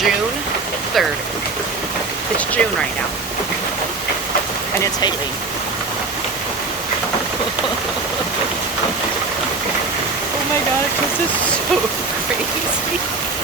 June 3rd. It's June right now. And it's hailing. Oh my god, this is so crazy.